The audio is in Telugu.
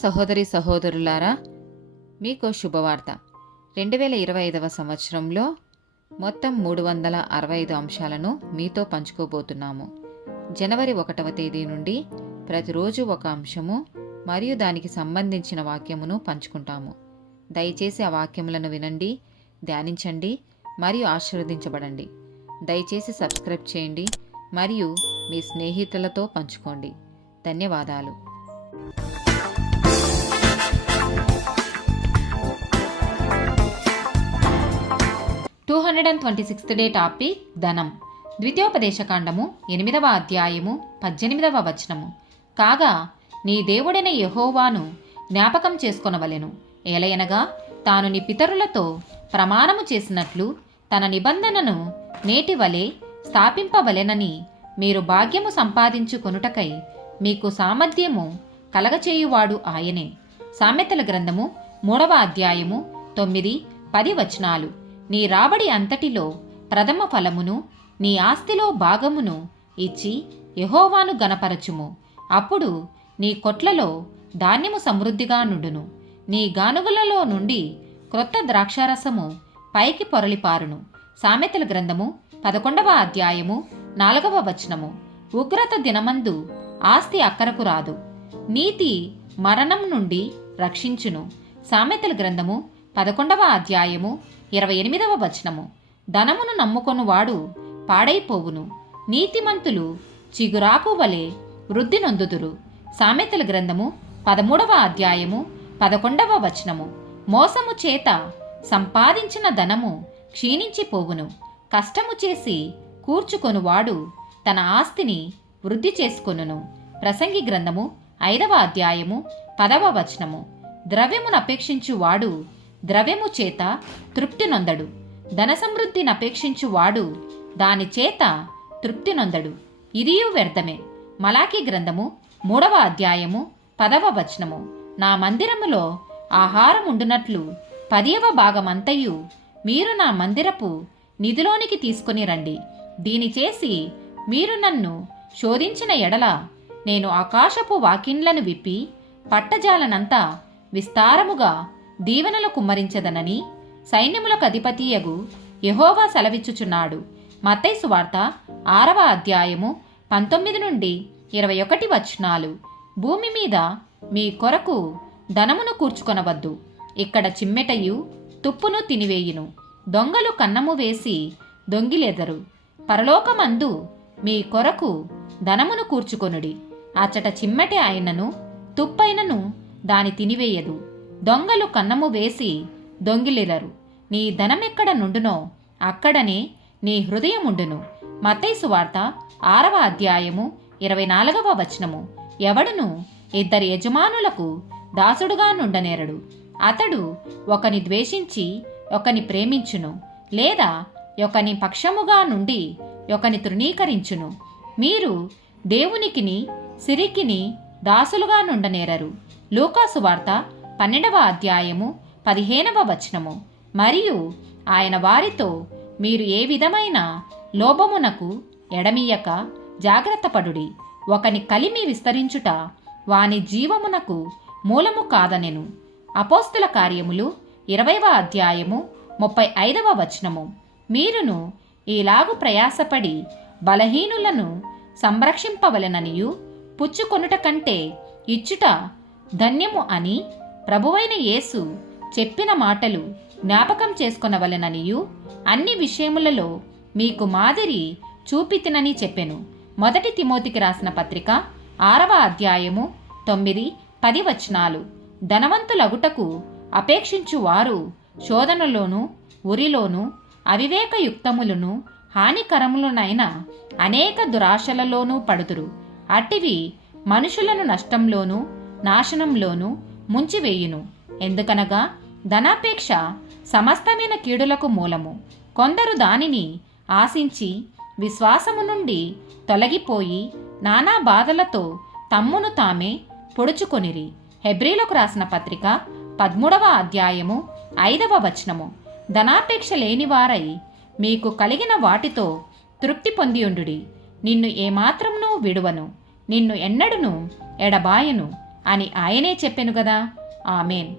సహోదరి సహోదరులారా, మీకు శుభవార్త. 2025 సంవత్సరంలో మొత్తం 365 అంశాలను మీతో పంచుకోబోతున్నాము. జనవరి 1వ తేదీ నుండి ప్రతిరోజు ఒక అంశము మరియు దానికి సంబంధించిన వాక్యమును పంచుకుంటాము. దయచేసి ఆ వాక్యములను వినండి, ధ్యానించండి మరియు ఆశీర్వదించబడండి. దయచేసి సబ్స్క్రైబ్ చేయండి మరియు మీ స్నేహితులతో పంచుకోండి. ధన్యవాదాలు. 226th డే టాపిక్ ధనం. ద్వితీయోపదేశకాండము 8వ అధ్యాయము 18వ వచనము. కాగా నీ దేవుడైన యెహోవాను జ్ఞాపకం చేసుకొనవలెను. ఏలయనగా తాను నీ పితరులతో ప్రమాణము చేసినట్లు తన నిబంధనను నేటి వలె స్థాపింపవలెనని మీరు భాగ్యము సంపాదించుకొనుటకై మీకు సామర్థ్యము కలగచేయువాడు ఆయనే. సామెతల గ్రంథము 3వ అధ్యాయము 9-10 వచనాలు. నీ రాబడి అంతటిలో ప్రథమ ఫలమును నీ ఆస్తిలో భాగమును ఇచ్చి యెహోవాను గణపరచుము. అప్పుడు నీ కొట్లలో ధాన్యము సమృద్ధిగా నుండును. నీ గానుగలలో నుండి క్రొత్త ద్రాక్షారసము పైకి పొరలిపారును. సామెతల గ్రంథము 11వ అధ్యాయము 4వ వచనము. ఉగ్రత దినమందు ఆస్తి అక్కరకు రాదు, నీతి మరణం నుండి రక్షించును. సామెతల గ్రంథము 11వ అధ్యాయము 28వ వచనము. ధనమును నమ్ముకొనువాడు పాడైపోవును, నీతిమంతులు చిగురాకు వలె వృద్ధి నొందుదురు. సామెతల గ్రంథము 13వ అధ్యాయము 11వ వచనము. మోసము చేత సంపాదించిన ధనము క్షీణించిపోవును, కష్టము చేసి కూర్చుకొనువాడు తన ఆస్తిని వృద్ధి చేసుకొనును. ప్రసంగి గ్రంథము 5వ అధ్యాయము 10వ వచనము. ద్రవ్యమునపేక్షించువాడు ద్రవ్యము చేత తృప్తి నొందడు, ధన సమృద్ధినపేక్షించువాడు దాని చేత తృప్తి నొందడు, ఇదియు వ్యర్థమే. మలాకి గ్రంథము 3వ అధ్యాయము 10వ వచనము. నా మందిరములో ఆహారం ఉండునట్లు 10వ భాగమంతయు మీరు నా మందిరపు నిధిలోనికి తీసుకొని రండి. దీని చేసి మీరు నన్ను శోధించిన ఎడల నేను ఆకాశపు వాకిండ్లను విప్పి పట్టజాలనంతా విస్తారముగా దీవెనలు కుమ్మరించదనని సైన్యములకు అధిపతియగు యెహోవా సెలవిచ్చుచున్నాడు. మత్తయి సువార్త 6వ అధ్యాయము 19-21 వచనాలు. భూమి మీద మీ కొరకు ధనమును కూర్చుకొనవద్దు, ఇక్కడ చిమ్మెటయు తుప్పును తినివేయును, దొంగలు కన్నము వేసి దొంగిలెదరు. పరలోకమందు మీ కొరకు ధనమును కూర్చుకొనుడి, అచ్చట చిమ్మెట అయినను తుప్పైనను దాని తినివేయదు, దొంగలు కన్నము వేసి దొంగిలిరరు. నీ ధనమెక్కడ నుండునో అక్కడనే నీ హృదయముండును. మత్తయి సువార్త 6వ అధ్యాయము 24వ వచనము. ఎవడును 2 యజమానులకు దాసుడుగా నుండనేరడు. అతడు ఒకని ద్వేషించి ఒకని ప్రేమించును, లేదా ఒకని పక్షముగా నుండి ఒకని తృణీకరించును. మీరు దేవునికిని సిరికిని దాసులుగా నుండనేరరు. లూకాసు వార్త 12వ అధ్యాయము 15వ వచనము. మరియు ఆయన వారితో, మీరు ఏ విధమైన లోభమునకు ఎడమియ్యక జాగ్రత్తపడుడి, ఒకని కలిమి విస్తరించుట వాని జీవమునకు మూలము కాదనెను. అపోస్తుల కార్యములు 20వ అధ్యాయము 35వ వచనము. మీరును ఈలాగు ప్రయాసపడి బలహీనులను సంరక్షింపవలెననియు పుచ్చుకొనుట కంటే ఇచ్చుట ధన్యము అని ప్రభువైన యేసు చెప్పిన మాటలు జ్ఞాపకం చేసుకొనవలెననియు అన్ని విషయములలో మీకు మాదిరి చూపితినని చెప్పెను. 1 తిమోతికి రాసిన పత్రిక 6వ అధ్యాయము 9-10 వచనాలు. ధనవంతులగుటకు అపేక్షించువారు శోధనలోను ఉరిలోను అవివేకయుక్తములను హానికరములనైన అనేక దురాశలలోనూ పడుతురు. అట్టివి మనుషులను నష్టంలోను నాశనంలోను ముంచివేయును. ఎందుకనగా ధనాపేక్ష సమస్తమైన కీడులకు మూలము. కొందరు దానిని ఆశించి విశ్వాసము నుండి తొలగిపోయి నానా బాధలతో తమ్మును తామే పొడుచుకొనిరి. హెబ్రీలకు రాసిన పత్రిక 13వ అధ్యాయము 5వ వచనము. ధనాపేక్ష లేనివారై మీకు కలిగిన వాటితో తృప్తి పొందియుండుడి. నిన్ను ఏమాత్రమును విడువను, నిన్ను ఎన్నడును ఎడబాయను. అని ఆయనే చెప్పెను గదా. ఆమేన్.